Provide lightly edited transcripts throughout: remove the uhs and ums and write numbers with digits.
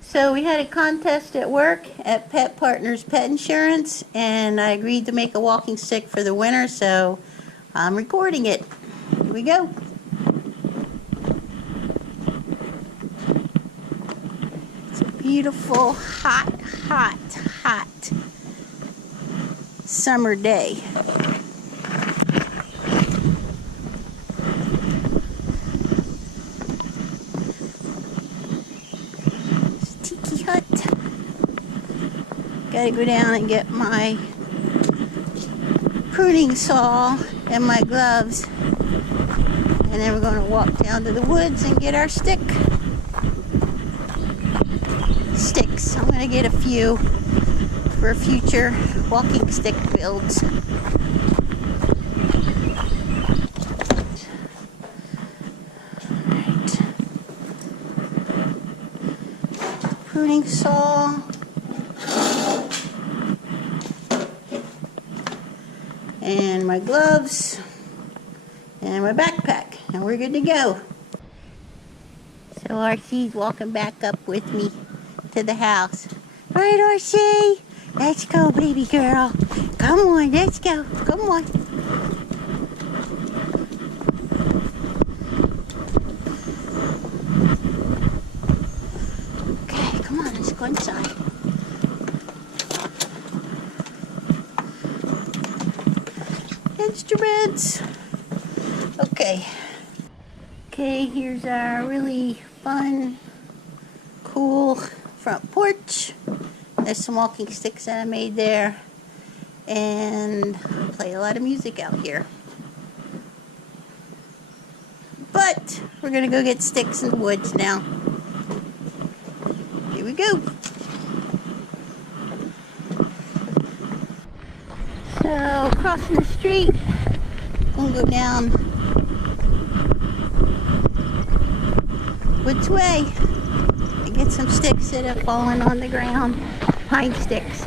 So we had a contest at work at PetPartners Pet Insurance, and I agreed to make a walking stick for the winner, so I'm recording it. Here we go. It's a beautiful, hot summer day. Hut. Gotta go down and get my pruning saw and my gloves, and then we're going to walk down to the woods and get our sticks. I'm going to get a few for future walking stick builds. Pruning saw and my gloves and my backpack, and we're good to go. So RC's walking back up with me to the house. All right, RC, let's go, baby girl. Come on, let's go. Come on. Go inside. Instruments. Okay, here's our really fun, cool front porch. There's some walking sticks that I made there, and I play a lot of music out here. But we're gonna go get sticks in the woods now. Here we go. So, crossing the street, I'm gonna go down Woods Way and get some sticks that have fallen on the ground. Pine sticks.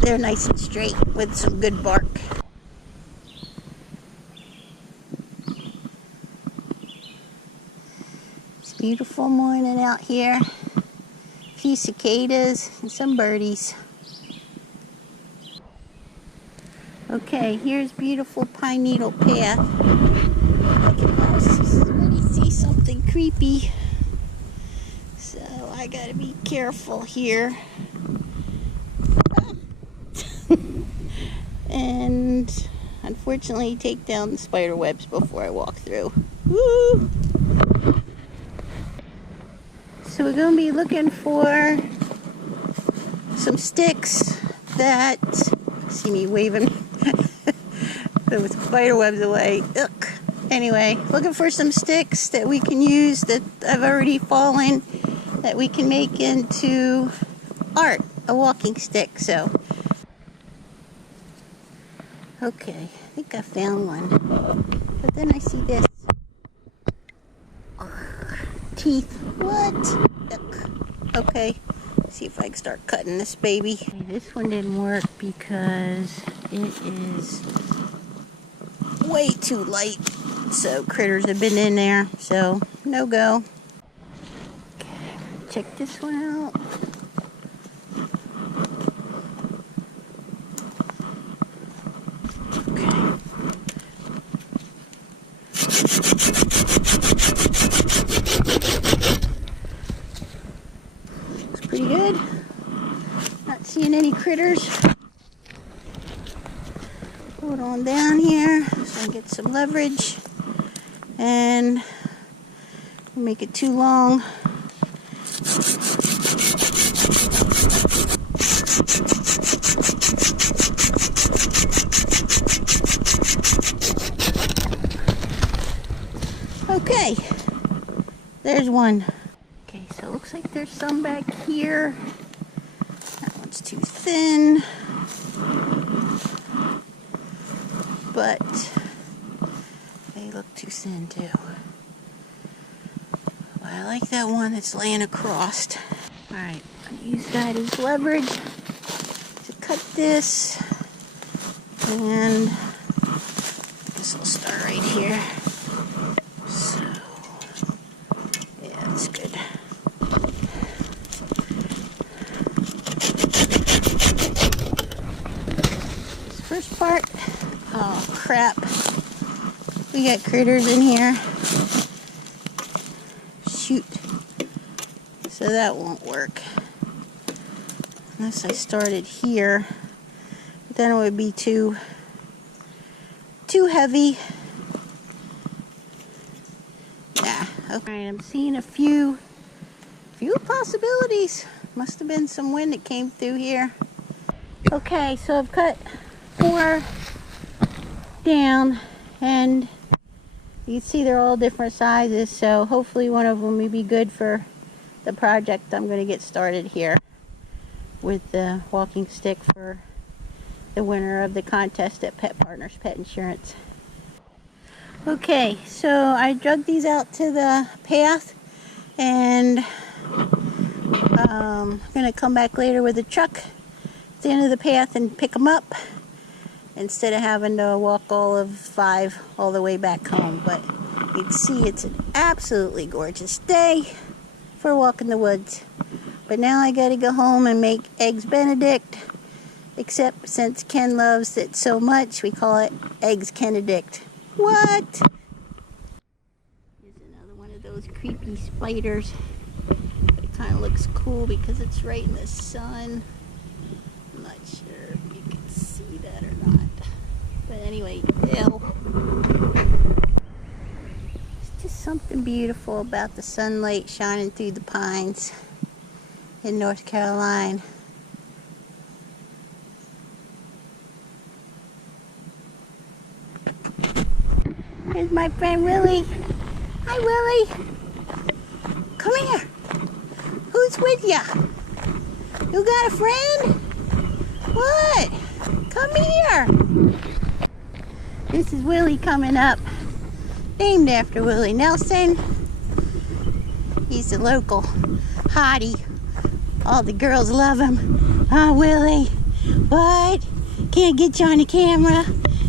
They're nice and straight with some good bark. Beautiful morning out here. A few cicadas and some birdies. Okay, here's beautiful pine needle path. I can already see something creepy, so I gotta be careful here. And unfortunately take down the spider webs before I walk through. Woo! So we're going to be looking for some sticks that, see me waving, those spider webs away. Ugh. Anyway, looking for some sticks that we can use that have already fallen, that we can make into art, a walking stick. So, okay, I think I found one. But then I see this. Teeth. What? Okay, see if I can start cutting this baby. Okay, this one didn't work because it is way too light, so critters have been in there, so no go. Okay, check this one out. Pretty good. Not seeing any critters. Hold on down here so I can get some leverage and make it too long. Okay, there's one. Okay, so it looks like there's some back here. That one's too thin, but they look too thin too. Well, I like that one that's laying across. Alright, I'm gonna use that as leverage to cut this, and this will start right here. So, yeah, that's good. crap. We got critters in here. Shoot. So that won't work. Unless I started here. But then it would be too heavy. Yeah. Okay, I'm seeing a few possibilities. Must have been some wind that came through here. Okay, so I've cut 4 down, and you can see they're all different sizes, so hopefully one of them will be good for the project I'm going to get started here with the walking stick for the winner of the contest at PetPartners Pet Insurance. Okay, so I drug these out to the path, and I'm going to come back later with a truck at the end of the path and pick them up instead of having to walk all of 5 all the way back home. But you can see it's an absolutely gorgeous day for a walk in the woods. But now I got to go home and make Eggs Benedict, except since Ken loves it so much, we call it Eggs Kenedict. What? Here's another one of those creepy spiders. It kind of looks cool because it's right in the sun. I'm not sure if you can see that or not. But anyway, ew. It's just something beautiful about the sunlight shining through the pines in North Carolina. Here's my friend Willie. Hi, Willie. Come here. Who's with ya? You got a friend? What? Come here. This is Willie coming up. Named after Willie Nelson. He's the local hottie. All the girls love him. Oh, Willie. What? Can't get you on the camera?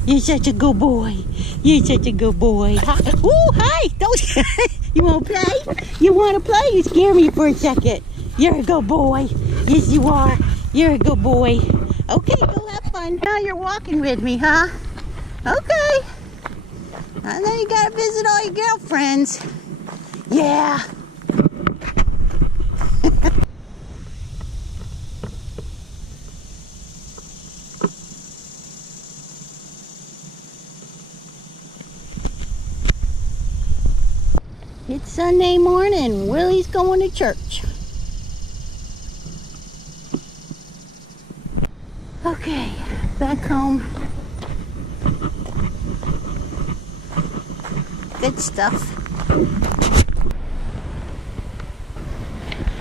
You're such a good boy. You're such a good boy. Ooh, hi. Don't you want to play? You want to play? You scare me for a second. You're a good boy. Yes, you are. You're a good boy. Okay, go have fun. Now you're walking with me, huh? Okay. And then you gotta visit all your girlfriends. Yeah. It's Sunday morning. Willie's going to church. Okay, back home. Good stuff.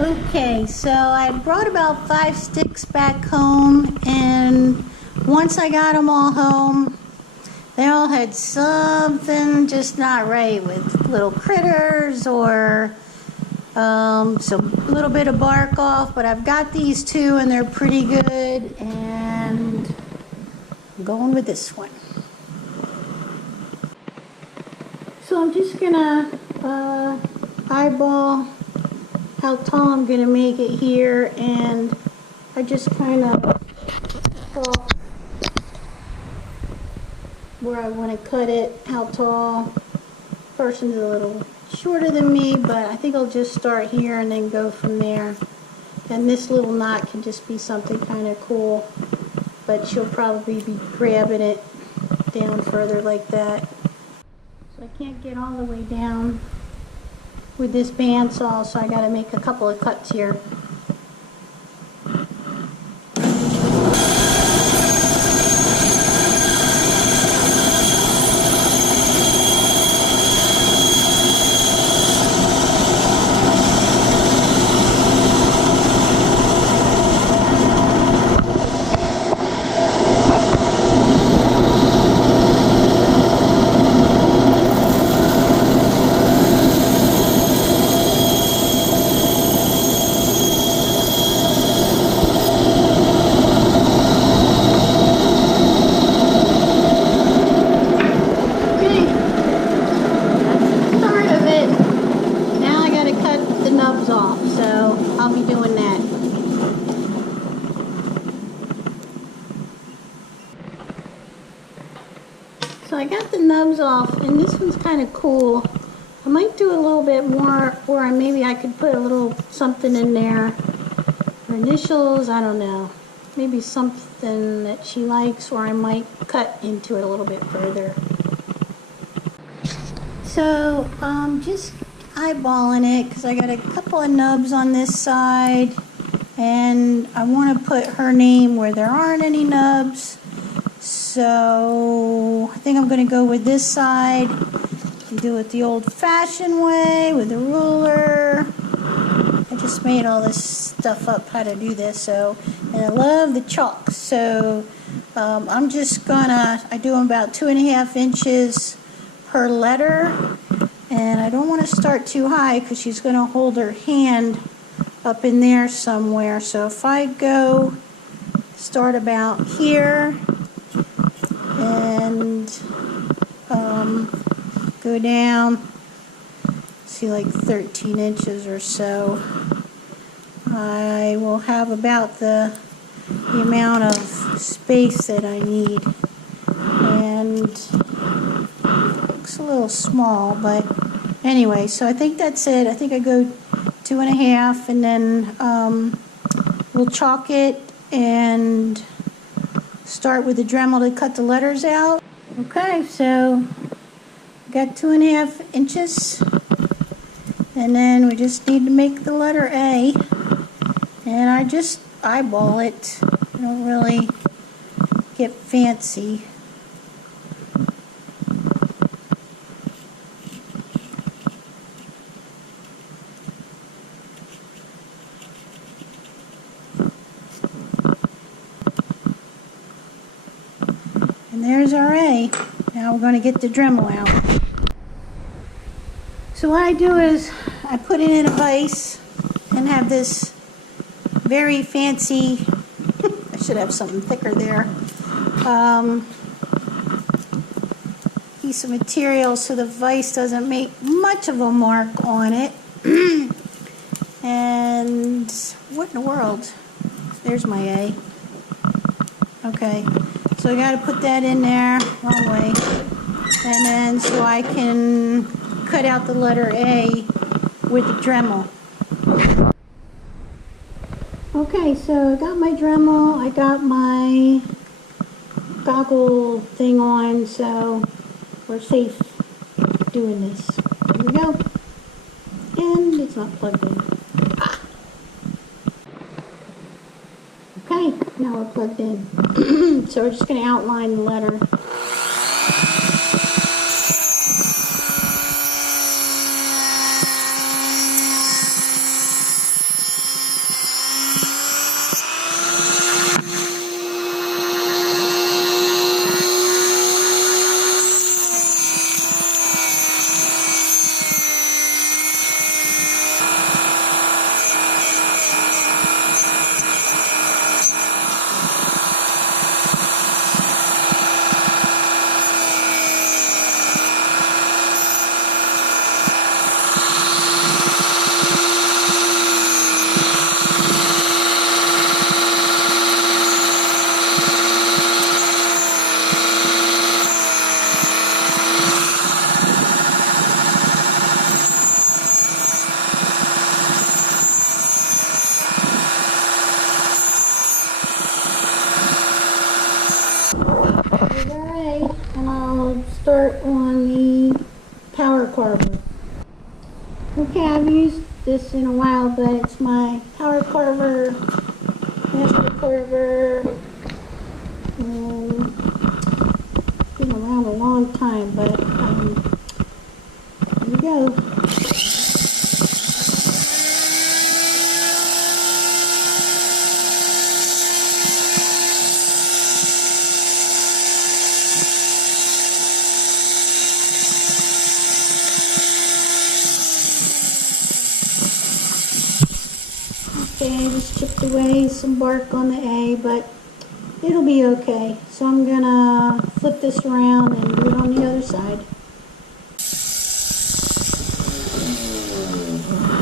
Okay, so I brought about 5 sticks back home, and once I got them all home, they all had something just not right with little critters or some little bit of bark off, but I've got these 2 and they're pretty good, and I'm going with this one. So I'm just gonna eyeball how tall I'm gonna make it here, and I just kind of thought where I want to cut it, how tall. Person's a little shorter than me, but I think I'll just start here and then go from there. And this little knot can just be something kind of cool, but she'll probably be grabbing it down further like that. So I can't get all the way down with this bandsaw, so I got to make a couple of cuts here. I got the nubs off, and this one's kind of cool. I might do a little bit more, or maybe I could put a little something in there for initials. I don't know. Maybe something that she likes, or I might cut into it a little bit further. So, just eyeballing it because I got a couple of nubs on this side, and I want to put her name where there aren't any nubs. So I think I'm going to go with this side and do it the old-fashioned way with a ruler. I just made all this stuff up how to do this, so, and I love the chalk. So I'm just gonna, I do them about 2.5 inches per letter, and I don't want to start too high because she's going to hold her hand up in there somewhere. So if I go start about here and go down, see, like 13 inches or so, I will have about the amount of space that I need. And it looks a little small, but anyway, so I think that's it. I think I go 2.5, and then we'll chalk it and start with the Dremel to cut the letters out. Okay, so got 2.5 inches, and then we just need to make the letter A, and I just eyeball it. I don't really get fancy. And there's our A. Now we're going to get the Dremel out. So what I do is I put it in a vise and have this very fancy, I should have something thicker there, piece of material so the vise doesn't make much of a mark on it. And what in the world? There's my A. Okay, so I got to put that in there, wrong way, and then so I can cut out the letter A with the Dremel. Okay, so I got my Dremel, I got my goggle thing on, so we're safe doing this. Here we go. And it's not plugged in. Ah. Okay, now we're plugged in. So we're just going to outline the letter. Alright, and I'll start on the power carver. Okay, I've used this in a while, but it's my power carver, master carver. Been around a long time, but here we go. Okay, I just chipped away some bark on the A, but it'll be okay. So I'm gonna flip this around and do it on the other side.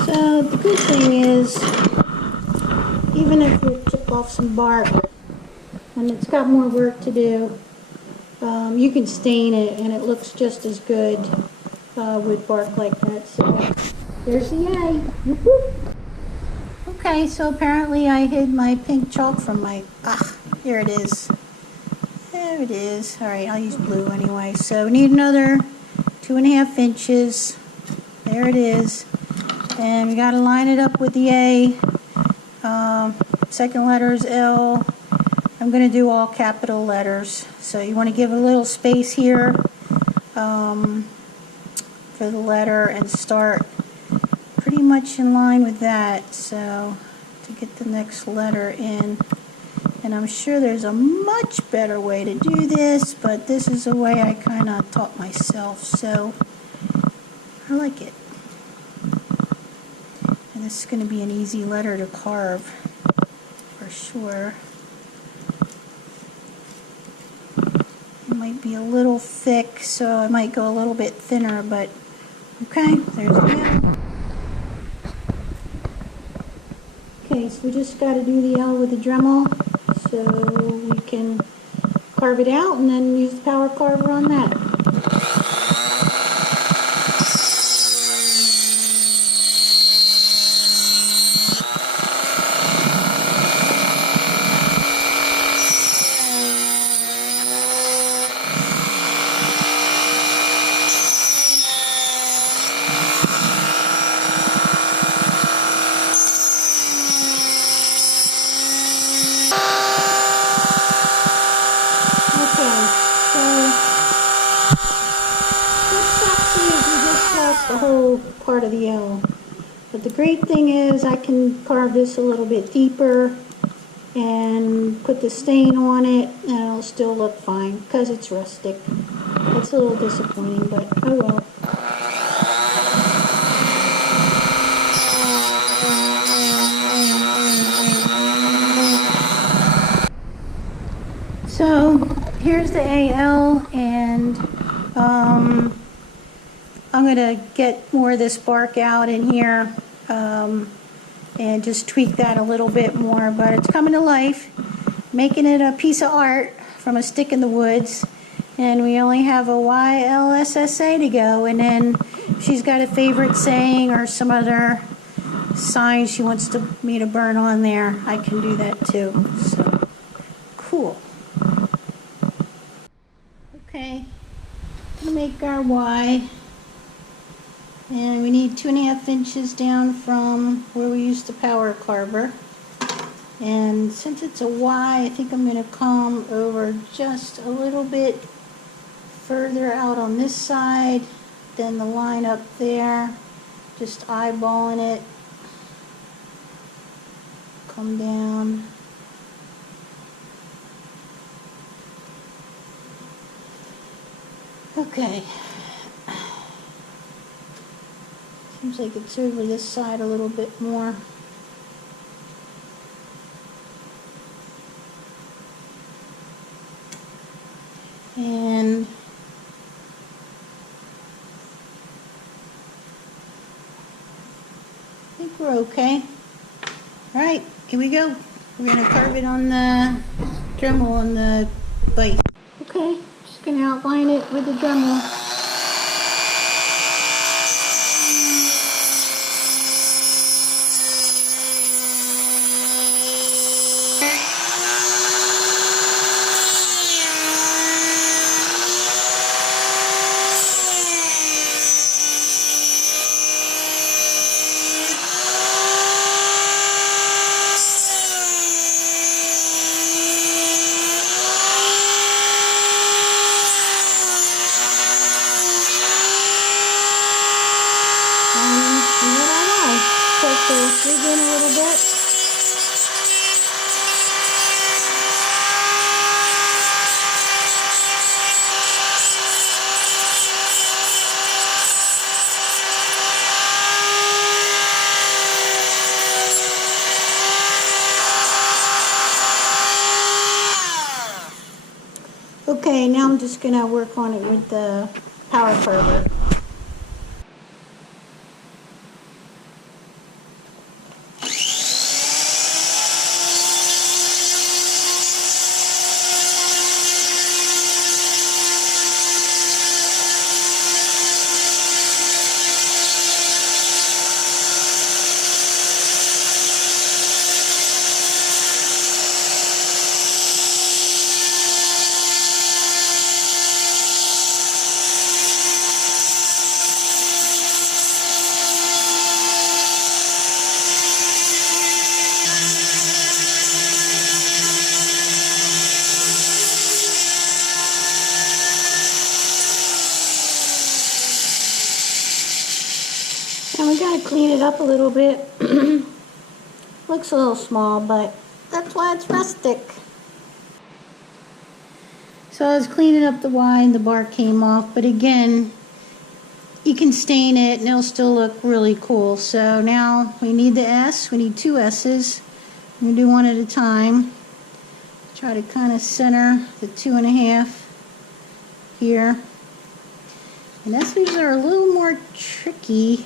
So the good thing is, even if we chip off some bark and it's got more work to do, You can stain it and it looks just as good with bark like that. So there's the A. Whoop. Okay, so apparently I hid my pink chalk from my, here it is. There it is. All right, I'll use blue anyway. So we need another 2.5 inches. There it is. And we got to line it up with the A. Second letter is L. I'm going to do all capital letters. So you want to give a little space here for the letter and start pretty much in line with that. So to get the next letter in. And I'm sure there's a much better way to do this, but this is the way I kind of taught myself. So I like it. And this is going to be an easy letter to carve for sure. It might be a little thick, so I might go a little bit thinner, but okay, there's the L. Okay, so we just got to do the L with the Dremel so we can carve it out and then use the power carver on that. The whole part of the L. But the great thing is I can carve this a little bit deeper and put the stain on it and it'll still look fine because it's rustic. That's a little disappointing, but oh well. So here's the AL, and I'm going to get more of this bark out in here and just tweak that a little bit more, but it's coming to life, making it a piece of art from a stick in the woods. And we only have a YLSSA to go, and then she's got a favorite saying or some other sign she wants me to burn on there. I can do that too. So cool. Okay, we'll make our Y. And we need 2.5 inches down from where we used the power carver. And since it's a Y, I think I'm going to come over just a little bit further out on this side than the line up there. Just eyeballing it. Come down. Okay. Seems like it's over this side a little bit more. And I think we're okay. All right, here we go. We're going to carve it on the Dremel on the bite. Okay, just going to outline it with the Dremel. Dig in a little bit. Okay, now I'm just going to work on it with the power carver. it up a little bit. Looks a little small, but that's why it's rustic. So I was cleaning up the Y and the bark came off, but again, you can stain it and it'll still look really cool. So now we need the S. We need 2 S's. I'm going to do one at a time. Try to kind of center the 2.5 here. And S's are a little more tricky.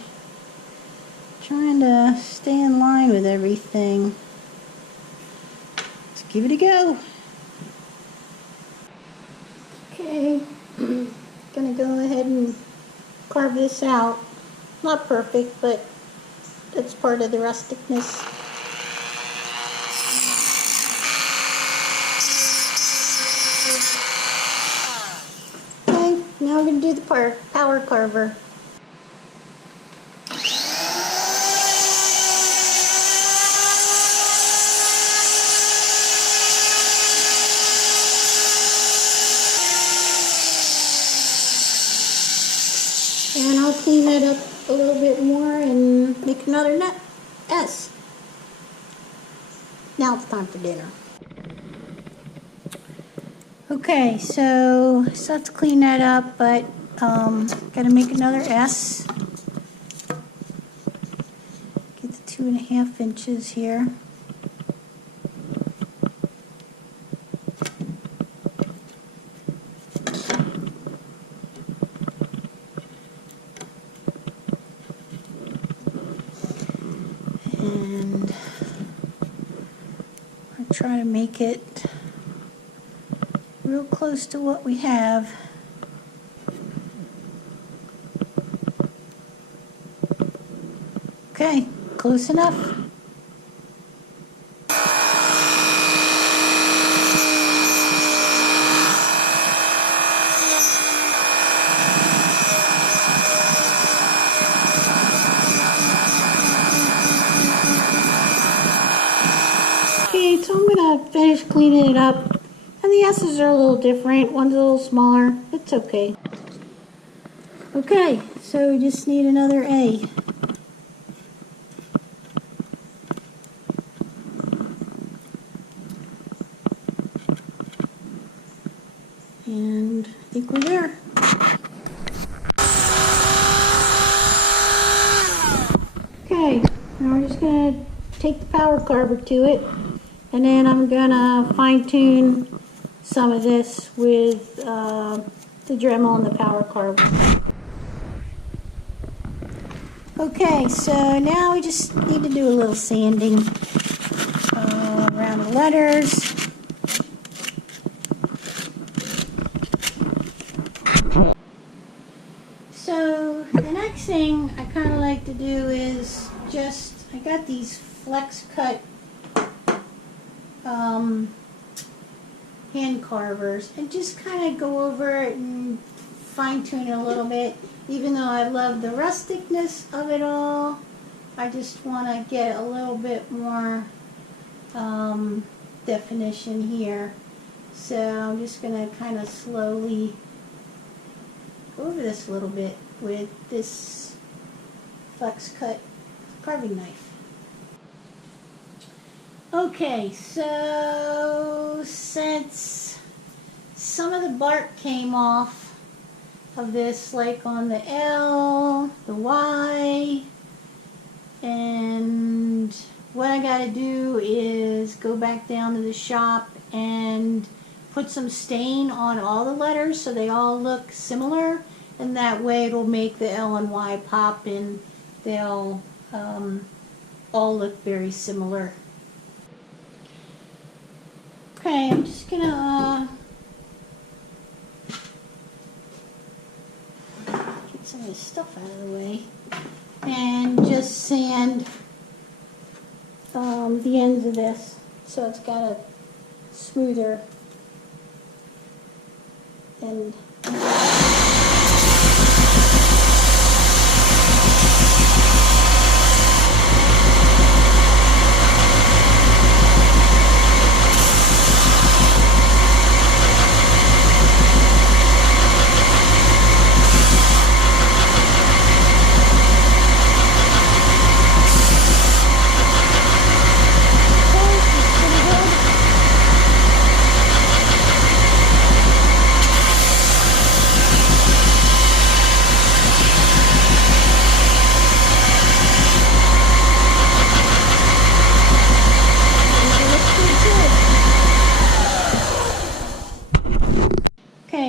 Trying to stay in line with everything. Let's give it a go. Okay, gonna go ahead and carve this out. Not perfect, but that's part of the rusticness. Okay, now we're gonna do the power carver. And I'll clean that up a little bit more and make another net S. Now it's time for dinner. Okay, so let's clean that up, but gotta make another S. Get the 2.5 inches here. And I'll try to make it real close to what we have. Okay, close enough. Okay, so I'm gonna finish cleaning it up. And the S's are a little different. One's a little smaller. It's okay. Okay, so we just need another A. And I think we're there. Okay, now we're just going to take the power carver to it, and then I'm going to fine tune some of this with the Dremel and the power carver. Okay, so now we just need to do a little sanding around the letters. So the next thing I kind of like to do is I got these flex cut hand carvers, and just kind of go over it and fine tune it a little bit. Even though I love the rusticness of it all, I just want to get a little bit more definition here. So I'm just going to kind of slowly go over this a little bit with this flex cut carving knife. Okay, so since some of the bark came off of this, like on the L, the Y, and what I gotta do is go back down to the shop and put some stain on all the letters so they all look similar, and that way it'll make the L and Y pop and they'll all look very similar. Okay, I'm just gonna get some of this stuff out of the way and just sand the ends of this so it's got a smoother end.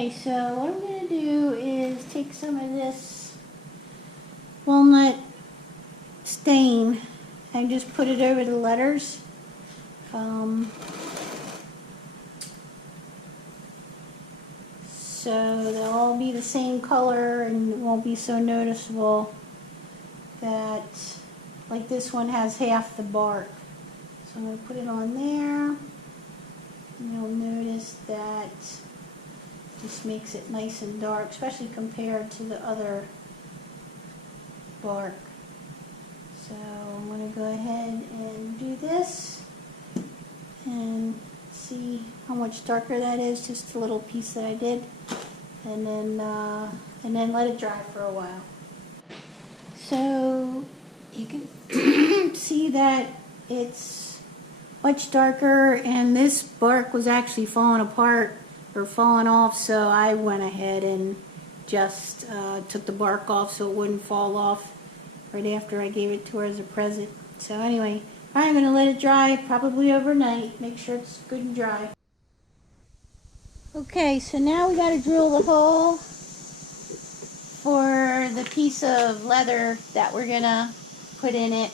Okay, so what I'm going to do is take some of this walnut stain and just put it over the letters. So they'll all be the same color and it won't be so noticeable that, like this one has half the bark. So I'm going to put it on there, and you'll notice that just makes it nice and dark, especially compared to the other bark. So I'm going to go ahead and do this and see how much darker that is, just a little piece that I did, and then let it dry for a while. So you can see that it's much darker, and this bark was actually falling apart or falling off, so I went ahead and just took the bark off so it wouldn't fall off right after I gave it to her as a present. So anyway, I'm going to let it dry probably overnight. Make sure it's good and dry. Okay, so now we got to drill the hole for the piece of leather that we're going to put in it.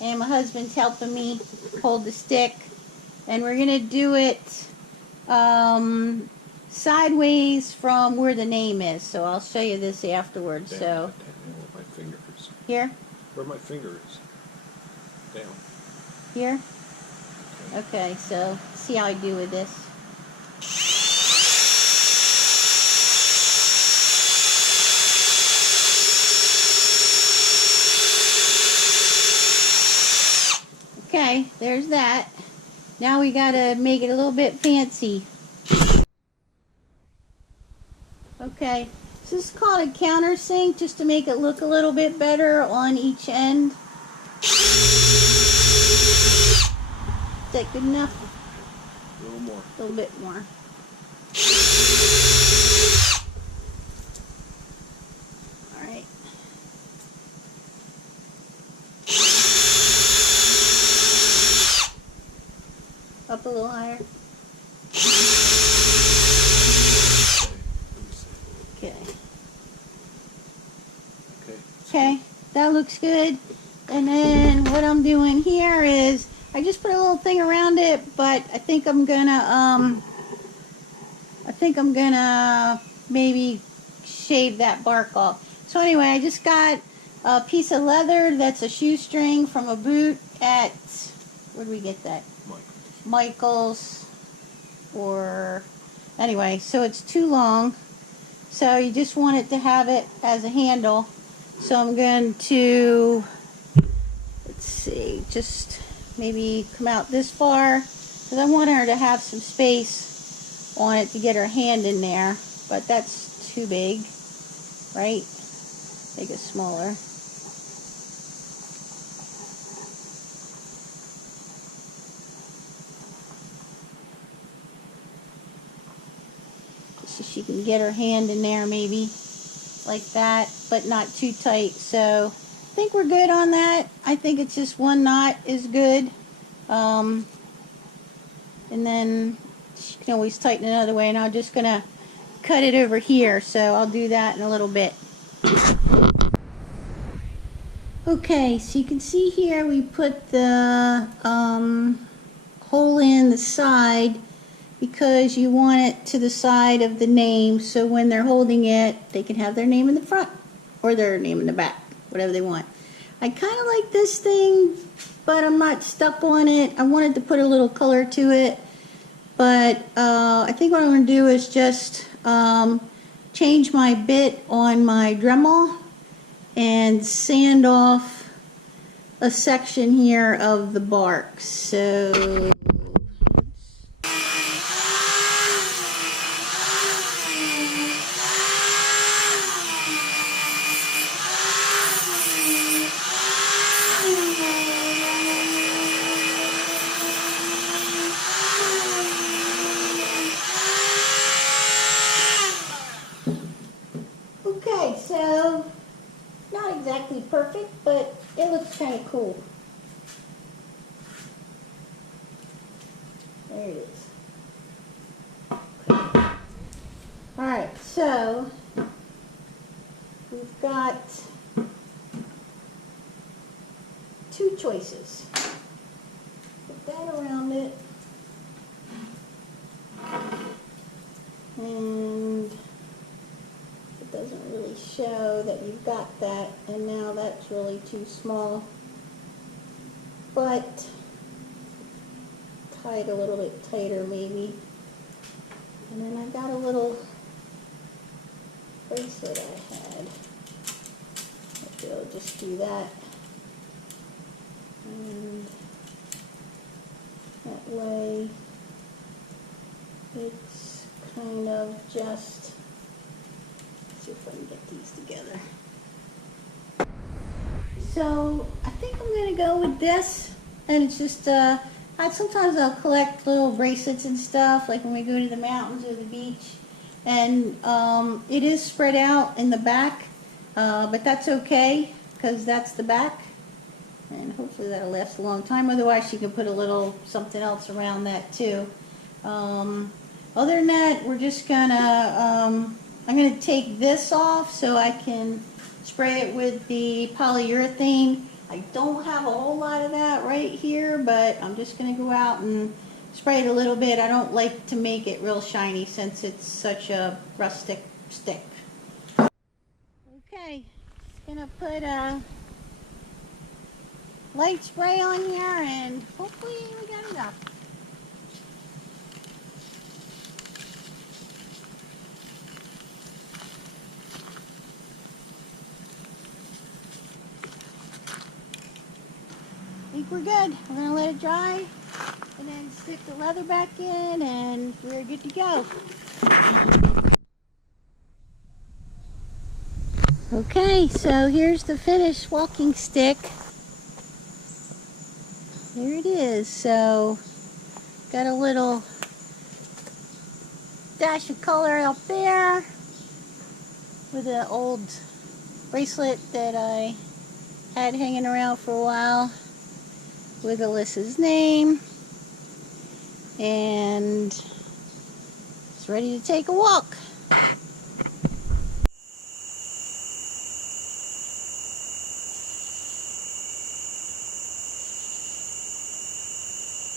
And my husband's helping me hold the stick. And we're going to do it sideways from where the name is. So I'll show you this afterwards. Down, So down where my finger is. here? Where my finger is. Down. Here? Okay, so see how I do with this. Okay, there's that. Now we gotta make it a little bit fancy. Okay, so this is called a countersink, just to make it look a little bit better on each end. Is that good enough? A little more. A little bit more. Alright. Up a little higher. Okay. Okay, that looks good. And then what I'm doing here is I just put a little thing around it, but I think I'm gonna maybe shave that bark off. So anyway, I just got a piece of leather that's a shoestring from a boot at, where did we get that? Michael's. Or anyway, so it's too long, so you just want it to have it as a handle. So I'm going to, let's see, just maybe come out this far, because I want her to have some space on it to get her hand in there, but that's too big, right? Make it smaller. So she can get her hand in there maybe like that, but not too tight. So I think we're good on that. I think it's just one knot is good. And then she can always tighten it another way, and I'm just gonna cut it over here, so I'll do that in a little bit. Okay, so you can see here we put the hole in the side because you want it to the side of the name, so when they're holding it, they can have their name in the front or their name in the back, whatever they want. I kind of like this thing, but I'm not stuck on it. I wanted to put a little color to it, but I think what I'm going to do is just change my bit on my Dremel and sand off a section here of the bark. So okay, so not exactly perfect, but it looks kind of cool. There it is. So we've got two choices. Put that around it. And it doesn't really show that you've got that, and now that's really too small. But tie it a little bit tighter maybe. And then I've got a little bracelet I had. Maybe I'll just do that. And that way it's kind of just, let's see if I can get these together. So I think I'm going to go with this, and it's just, sometimes I'll collect little bracelets and stuff, like when we go to the mountains or the beach, and it is spread out in the back, but that's okay, because that's the back, and hopefully that'll last a long time. Otherwise you can put a little something else around that too. Other than that, we're just gonna, I'm gonna take this off so I can spray it with the polyurethane. I don't have a whole lot of that right here, but I'm just gonna go out and spray it a little bit. I don't like to make it real shiny since it's such a rustic stick. Okay, just gonna put a light spray on here, and hopefully we got enough. I think we're good. We're gonna let it dry and then stick the leather back in, and we're good to go. Okay, so here's the finished walking stick. There it is. So got a little dash of color up there with an old bracelet that I had hanging around for a while with Alyssa's name, and it's ready to take a walk.